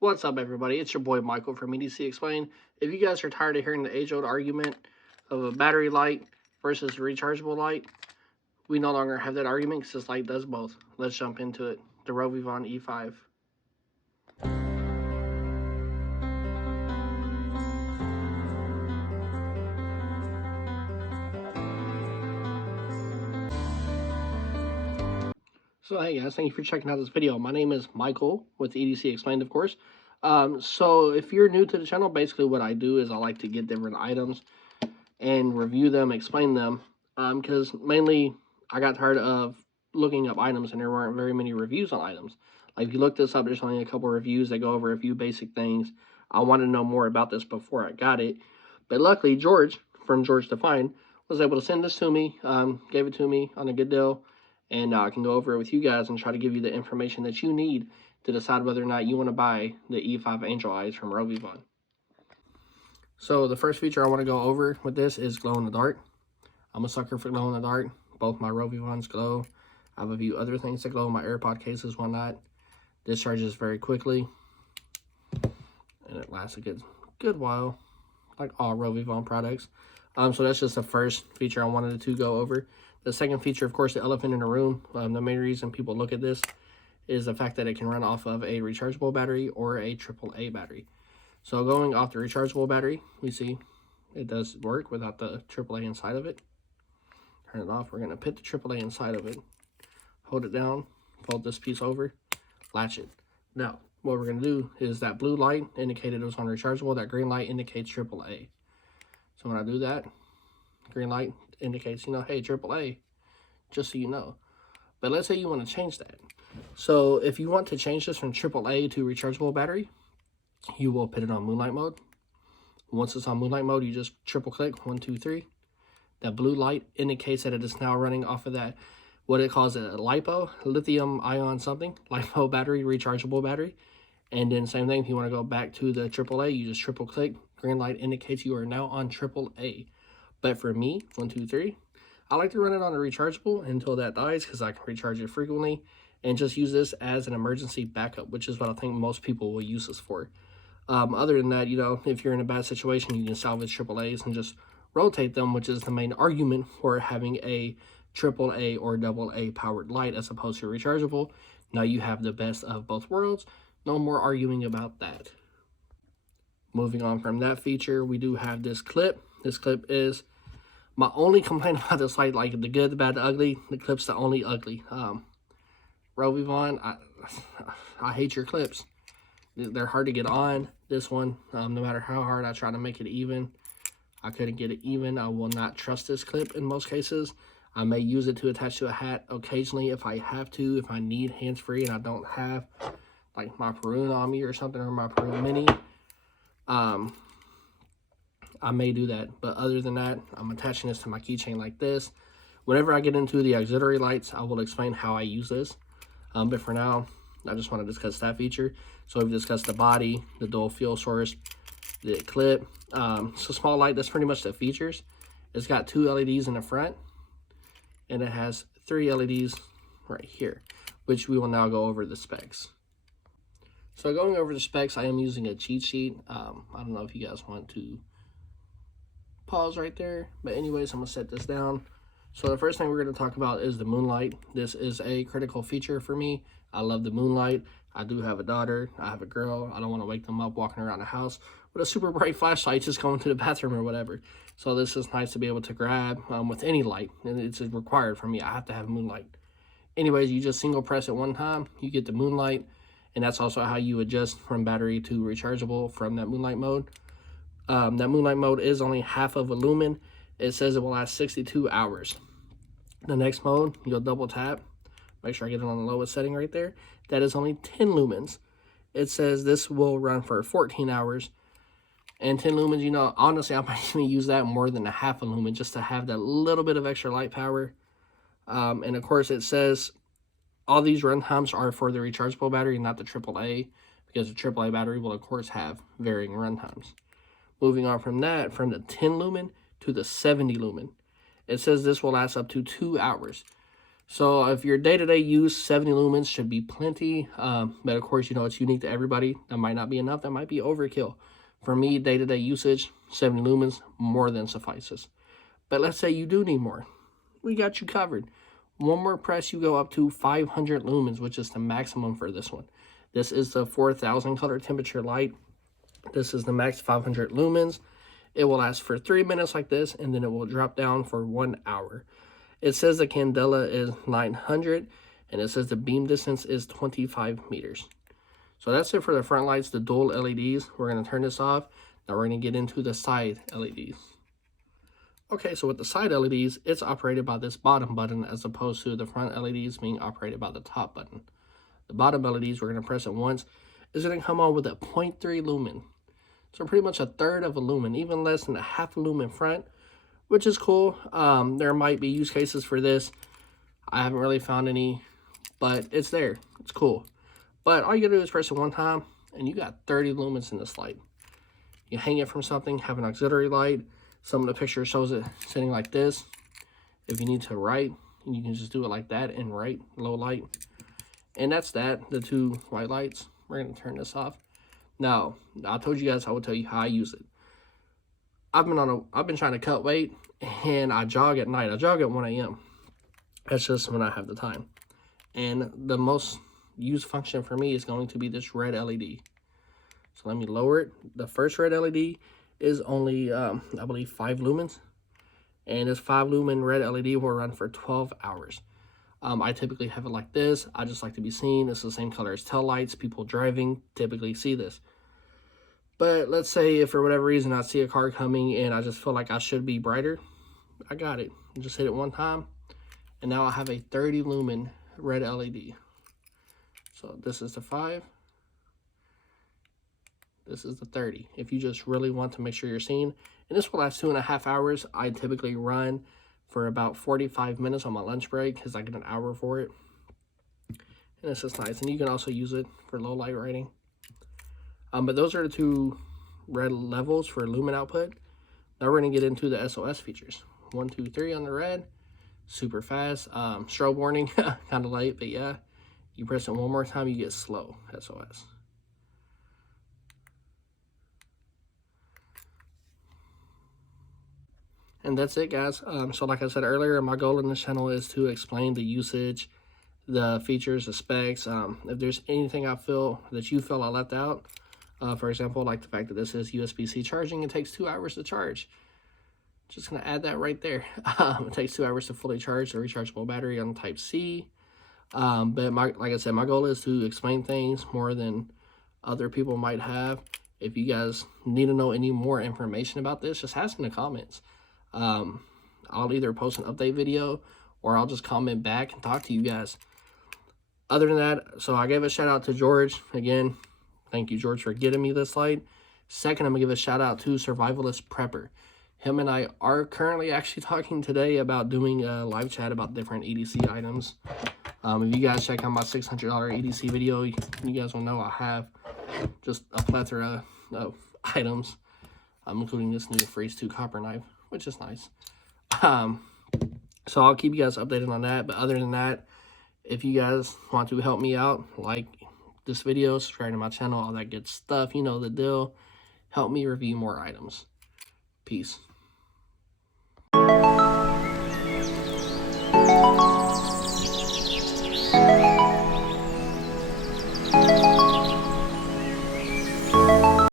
What's up, everybody? It's your boy Michael from EDC Explain. If you guys are tired of hearing the age-old argument of a battery light versus a rechargeable light, we no longer have that argument because this light does both. Let's jump into it. The Rovvyvon E5. So hey guys, thank you for checking out this video. My name is Michael with EDC Explained, of course. So if you're new to the channel, basically what I do is I like to get different items and review them, explain them, because mainly I got tired of looking up items and there weren't very many reviews on items. Like if you look this up, there's only a couple reviews that go over a few basic things. I wanted to know more about this before I got it, but luckily George from George Define was able to send this to me, gave it to me on a good deal, and I can go over it with you guys and try to give you the information that you need to decide whether or not you want to buy the E5 Angel Eyes from Rovvyvon. So the first feature I want to go over with this is glow in the dark. I'm a sucker for glow in the dark. Both my Rovvyvons glow. I have a few other things that glow, my AirPod cases, whatnot. Discharges very quickly, and it lasts a good while, like all Rovvyvon products. So that's just the first feature I wanted to go over. The second feature, of course, the elephant in the room. The main reason people look at this is the fact that it can run off of a rechargeable battery or a AAA battery. So going off the rechargeable battery, we see it does work without the AAA inside of it. Turn it off. We're going to put the AAA inside of it. Hold it down. Fold this piece over. Latch it. Now, what we're going to do is that blue light indicated it was on rechargeable. That green light indicates AAA. So when I do that, green light indicates, hey, AAA, just so you know. But let's say you want to change that. So if you want to change this from AAA to rechargeable battery, you will put it on moonlight mode. Once it's on moonlight mode, you just triple click 1, 2, 3. That blue light indicates that it is now running off of that, what it calls a LiPo, lithium ion something, LiPo battery, rechargeable battery. And then same thing, if you want to go back to the AAA, you just triple click. Green light indicates you are now on AAA. But for me, 1, 2, 3, I like to run it on a rechargeable until that dies because I can recharge it frequently and just use this as an emergency backup, which is what I think most people will use this for. Other than that, if you're in a bad situation, you can salvage AAAs and just rotate them, which is the main argument for having a AAA or AA powered light as opposed to rechargeable. Now you have the best of both worlds. No more arguing about that. Moving on from that feature, we do have this clip. This clip is my only complaint about this light, like the good, the bad, the ugly. The clip's the only ugly. Rovvyvon, I hate your clips. They're hard to get on. This one, no matter how hard I try to make it even, I couldn't get it even. I will not trust this clip in most cases. I may use it to attach to a hat occasionally if I have to, if I need hands-free and I don't have like my Perun on me or something, or my Perun Mini. I may do that, but other than that, I'm attaching this to my keychain like this. Whenever I get into the auxiliary lights, I will explain how I use this. But for now, I just want to discuss that feature. So we've discussed the body, the dual fuel source, the clip. It's a small light. That's pretty much the features. It's got 2 LEDs in the front, and it has 3 LEDs right here, which we will now go over the specs. So going over the specs, I am using a cheat sheet. I don't know if you guys want to pause right there, but anyways, I'm gonna set this down. So the first thing we're going to talk about is the moonlight. This is a critical feature for me. I love the moonlight. I do have a daughter. I have a girl. I don't want to wake them up walking around the house with a super bright flashlight just going to the bathroom or whatever. So this is nice to be able to grab with any light, and it's required for me. I have to have moonlight. Anyways, you just single press it one time, you get the moonlight, and that's also how you adjust from battery to rechargeable from that moonlight mode. That moonlight mode is only half of a lumen. It says it will last 62 hours. The next mode, you'll double tap. Make sure I get it on the lowest setting right there. That is only 10 lumens. It says this will run for 14 hours. And 10 lumens, honestly, I might even use that more than a half a lumen just to have that little bit of extra light power. And of course, it says all these run times are for the rechargeable battery, not the AAA, because the AAA battery will, of course, have varying run times. Moving on from that, from the 10 lumen to the 70 lumen. It says this will last up to 2 hours. So if your day-to-day use, 70 lumens should be plenty. But of course, you know, it's unique to everybody. That might not be enough. That might be overkill. For me, day-to-day usage, 70 lumens more than suffices. But let's say you do need more. We got you covered. One more press, you go up to 500 lumens, which is the maximum for this one. This is the 4000 color temperature light. This is the max 500 lumens. It will last for 3 minutes like this, and then it will drop down for 1 hour. It says the candela is 900, and it says the beam distance is 25 meters. So that's it for the front lights, the dual LEDs. We're going to turn this off. Now we're going to get into the side LEDs. Okay, so with the side LEDs, it's operated by this bottom button as opposed to the front LEDs being operated by the top button. The bottom LEDs, we're going to press it once, is going to come on with a 0.3 lumen. So pretty much a third of a lumen, even less than a half a lumen front, which is cool. There might be use cases for this. I haven't really found any, but it's there. It's cool. But all you gotta do is press it one time, and you got 30 lumens in this light. You hang it from something, have an auxiliary light. Some of the picture shows it sitting like this. If you need to write, you can just do it like that and write low light. And that's that, the two white lights. We're gonna turn this off. Now, I told you guys I would tell you how I use it. I've been trying to cut weight, and I jog at night. I jog at 1 a.m. That's just when I have the time. And the most used function for me is going to be this red LED. So let me lower it. The first red LED is only, I believe, 5 lumens. And this 5 lumen red LED will run for 12 hours. I typically have it like this. I just like to be seen. It's the same color as tail lights. People driving typically see this. But let's say if for whatever reason I see a car coming and I just feel like I should be brighter, I got it. Just hit it one time, and now I have a 30 lumen red LED. So this is the 5. This is the 30. If you just really want to make sure you're seen. And this will last 2.5 hours. I typically run for about 45 minutes on my lunch break because I get an hour for it. And it's just nice. And you can also use it for low light writing. But those are the two red levels for lumen output. Now we're going to get into the SOS features. 1, 2, 3 on the red. Super fast. Strobe warning. Kind of late, but yeah. You press it one more time, you get slow SOS. And that's it, guys. So like I said earlier, my goal in this channel is to explain the usage, the features, the specs. If there's anything I feel that you feel I left out, for example, like the fact that this is USB-C charging, it takes 2 hours to charge. Just gonna add that right there. It takes 2 hours to fully charge the rechargeable battery on Type-C. But like I said, my goal is to explain things more than other people might have. If you guys need to know any more information about this, just ask in the comments. I'll either post an update video or I'll just comment back and talk to you guys. Other than that, so I gave a shout out to George. Again, thank you, George, for getting me this light. Second, I'm gonna give a shout out to Survivalist Prepper. Him and I are currently actually talking today about doing a live chat about different EDC items. If you guys check out my $600 EDC video, you guys will know I have just a plethora of items, including this new Freeze 2 copper knife, which is nice. So I'll keep you guys updated on that. But other than that, if you guys want to help me out, like this video, subscribe to my channel, all that good stuff, you know the deal. Help me review more items. Peace.